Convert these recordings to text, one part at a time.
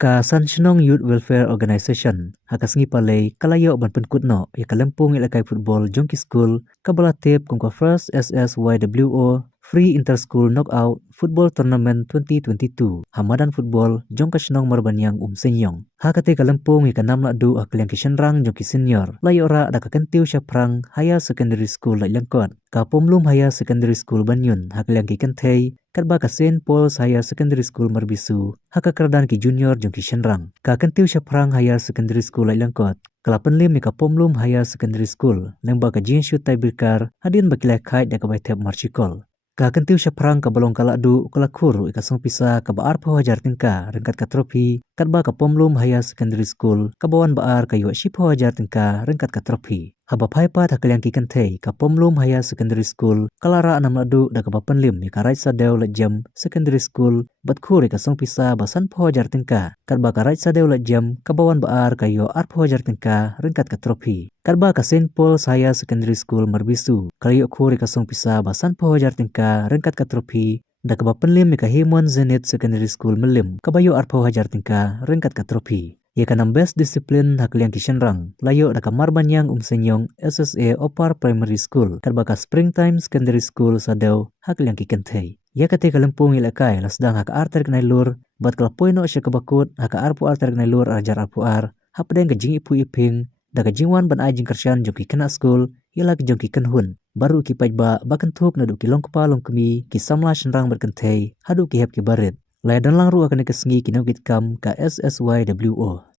Ka Sanchonong Youth Welfare Organization hakas ngipalay kalayo ban penkutno ya kalempung ilakai football Jongki School kabalatip kung ka first SSYWO Free Inter-School Knockout Football Tournament 2022 Hamadan Football Jongka Shenong Marbanyang Senyong hakate kalempung ya kanam ladu akliang kishenrang Jongki Senior layo ra da kakentiu Syaprang Higher Secondary School Lailangkot ka Pomlum Higher Secondary School Banyun hakliang kikentei kadba ka St. Paul's Higher Secondary School Marbisu hakakardan ki Junior Jongki Shenrang ka kentiu Syaprang Higher Secondary School Lailangkot kalapan lim ni ka Pomlum Higher Secondary School lembah ka Jinshu Taibirkar hadin bakilai kait da ka baitep marchikol ka kentiu Syaprang ka balong kaladu kalakur ikasong pisa ka baar pawajar tingka rengkat ka trofi kadba ka Pomlum Higher Secondary School ka bawan baar ka yuwa shi pawajar tingka rengkat ka trofi haba paipa takaliang kikentei ka Pomlum Higher Secondary School kalara anam ladu da ka papanlim ni ka Raitsa Dew Lejam Secondary School batkur ikasong pisa basan pawajar tingka kadba ka Raitsa Dew Lejam ka bawan baar ka yuwa ar pawajar tingka rengkat ka trofi kadba ka St. Paul's Higher Secondary School Marbisu kalayo kur ikasong pisa basan pawajar tingka rengkat ka trofi da ka papanlim ni ka Himon Zenit Secondary School Melim kabayo ar pawajar tingka rengkat ka trofi ya kanam best discipline hakliang kishenrang layo da kamar banyang Senyong SSA Opar Primary School kadba ka Springtime Secondary School Sadew hakliang kikentei ya kate kalempung ilakai lasdang haka arter knailur bat kalapoy no siya kabakut haka arpu arter knailur ajar arpu ar hapdeng ka jing ipu iping da ka jingwan ban ajing kersyan jongki kena school ila ki jongki kenhun baru ki pajba bakentup na du ki longkpa longkemi ki samla shenrang berkentei hadu ki hep ki barit Laidan lang ru akan kesengi kinawit kam ka SSYWO.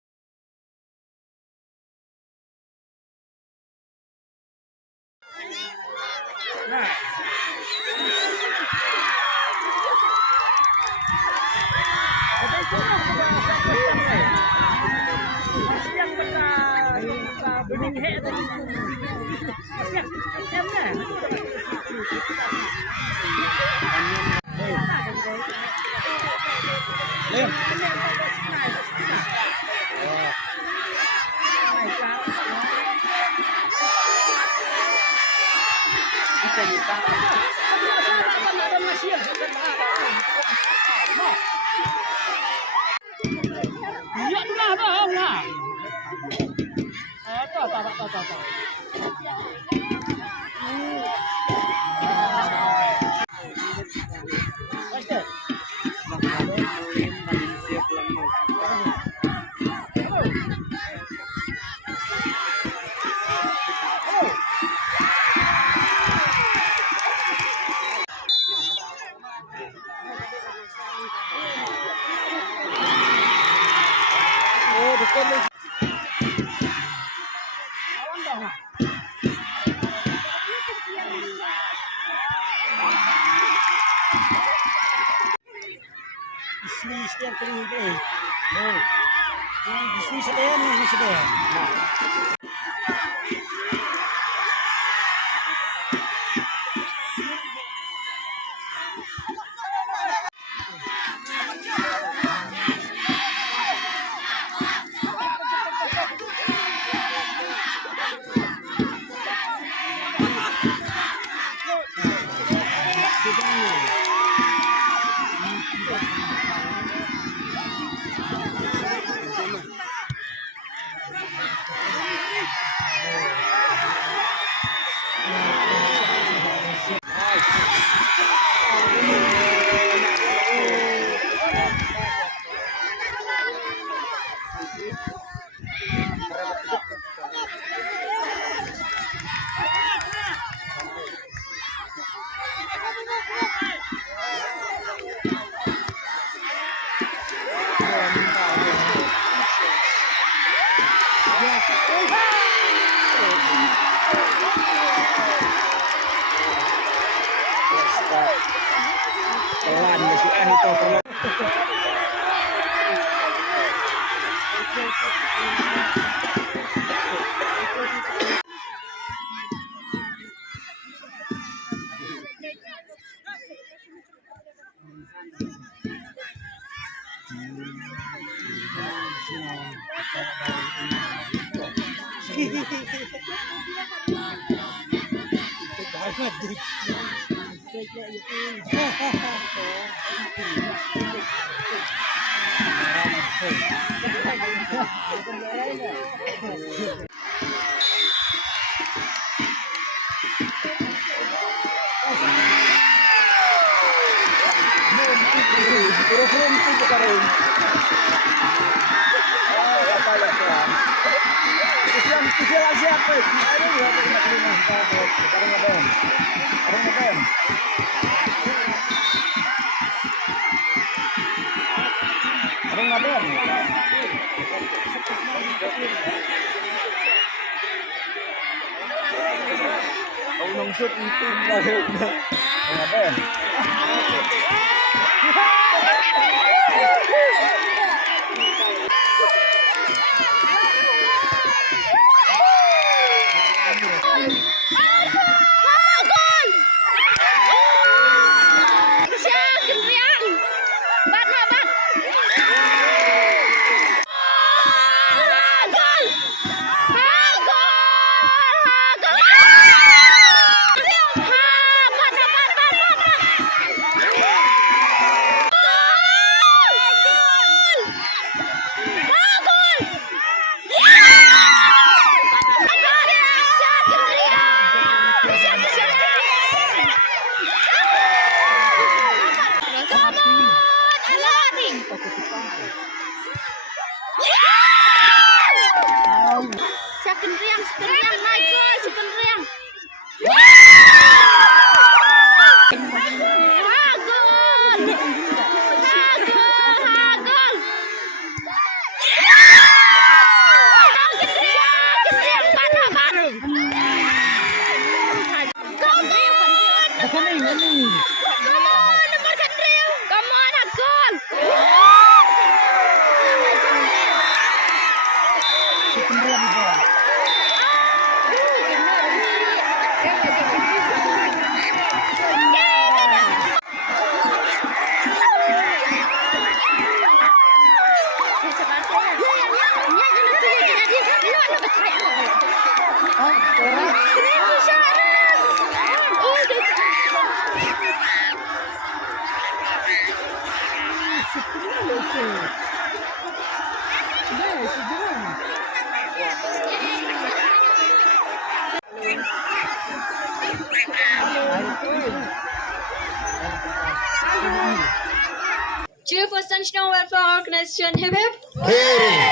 Cheer for Sunshine Welfare Organization. Hip hip. Hooray!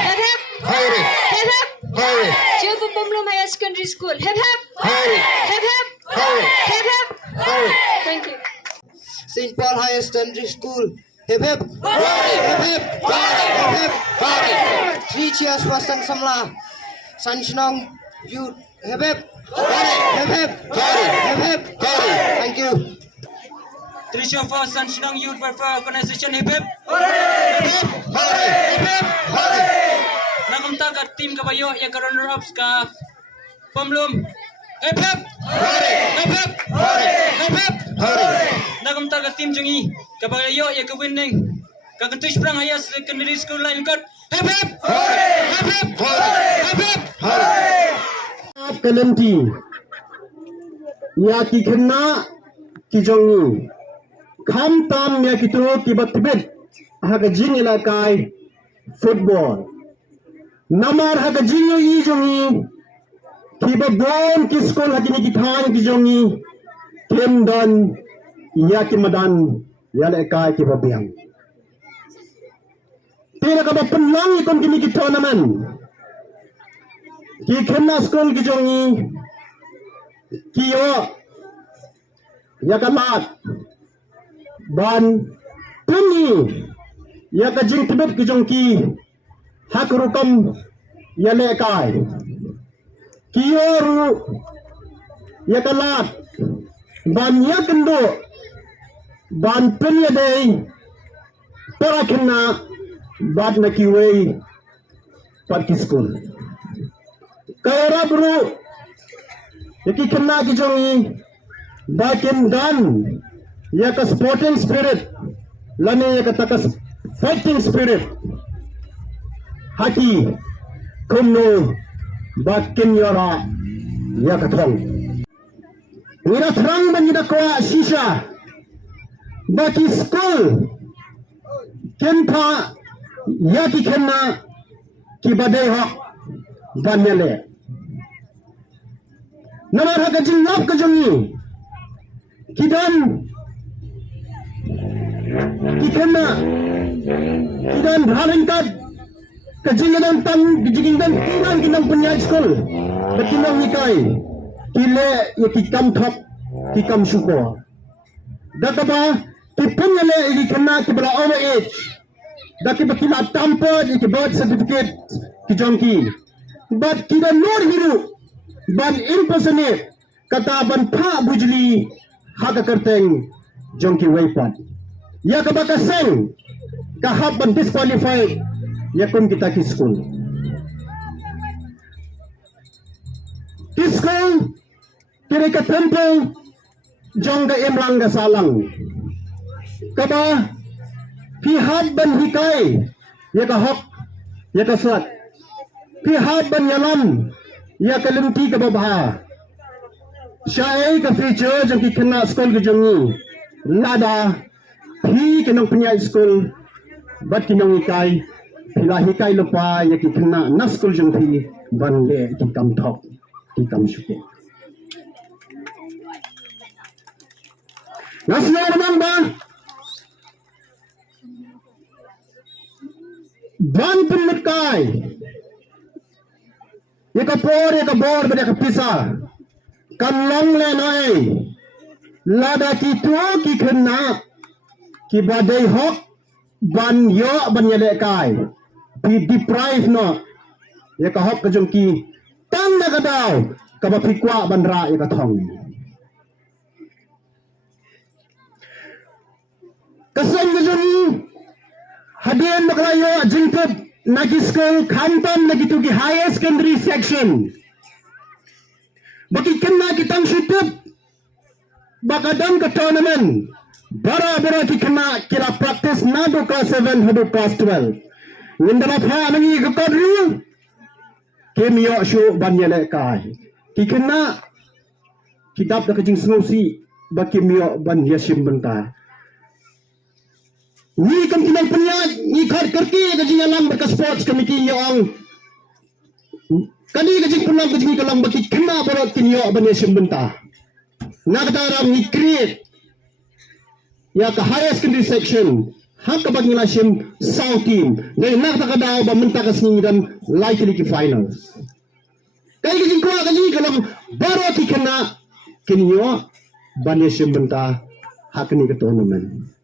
Hip hip. Hooray! Hip hip. Hooray! Cheer for Pomlum Higher Secondary School. Hip hip. Hooray! Hip hip. Hooray! Hip hip. Hooray! Thank you. St. Paul Higher Secondary School. Hip hip! Hooray! Hip hip! Hooray! Hip hip! Hooray! 3 cheers for Sang Samla. Sunshine Youth. Hip hip! Hooray! Hip hip! Hooray! Hip hip! Hooray! Thank you. 3 cheers for Sunshine Youth Welfare Organization. Hip hip. Hip hip! Hooray! Hip hip! Hooray! Nakamta ka team kabayo ya ka runner ups ka Pomlum. Hip hip. Hooray! Hip hip. Hooray! Hip hip. Hooray! Nakamta ka team jungi kabayo ya ka winning. Kagantush prang Higher Secondary School line cut. Hip hip. Hooray! Hip hip. Hooray! Hip hip. Hooray! Kananti ya ki khenna ki jongi kham tam ya ki to ki batbet haga jing ilakai football namar haga jing yi jongi ki babon ki school hagini ki than ki jongi kem don ya ki madan ya lekai ki babiang tira ka bapenlang ikon kini ki tournament ki khenna school ki jongi ki yo yakamat ban puni yakajing tibet ki jongki hakrukam yalekai ki yo ru yakalat ban yakendo ban puni dei para khenna bad na ki wei par ki school Kaya bro, yaki kena ki jongi, bakin dan, yaka sporting spirit, lani yaka takas fighting spirit, haki, kumno, bakin yara, yaka tong. Ngira terang menjadi kuat sisa, baki school, kempa ya ki kena ki badai hok banyale namar hak jing lap ke jongi kidan bhalingkat ke jingan tan jingan kinang punya school bekinang nikai kile ya ki kam thap ki kam syukur dakaba ki punyale ki kena ki bala over age daki bakila tamper ki birth certificate ki jongki but kita nur hiru ban impersonate kata ban pha bujli hak kerteng jongki waypat ya ka baka seng ka hab ban disqualified ya kun kita ki school kira ka temple jong ga emlang ga salang kaba pihak ban hikai ya ka hok ya ka sat pihak ban yalam ya ka limti ka babha syai ka feature jong ki kena school ke jongi lada hi kenong punya school bat kinong ikai pila hikai lupa ya ki kena na school jong hi ban le ki kam thok ki kam syukur nasnya orang bang ban penekai ya ka bor benda ka pisa kan long le noi lada ki tu ki kena ki badai hok ban yo ban yale kai bi deprive no ya ka hok ka jong ki tang na ka daw ka ba pikwa ban ra ya ka thong kasang gajuni hadian maklayo jingkep nagi school khantam nagi tu ki higher secondary section baki kena kitang shitup bakadam ke tournament bara ki kena kira practice nado class 7 hado class 12 ngindala pha nangi ka kodru kemio shu banyale kai ki kena kitab da kajing snosi baki mio ban yasim benta ni kan kinang penyat ni khar kerti kajing alam berka sports committee yang kani kajing punam kajing kalam baki kena borot kinyo ban yasim benta nagdaram ni create ya ka higher secondary section hak ka bagi nasim south team dai nak ta daw ba menta ka singidan likely ki finals kai ki ko ka ni kalam baro ki kena kinyo ban yasim benta hak ni ka tournament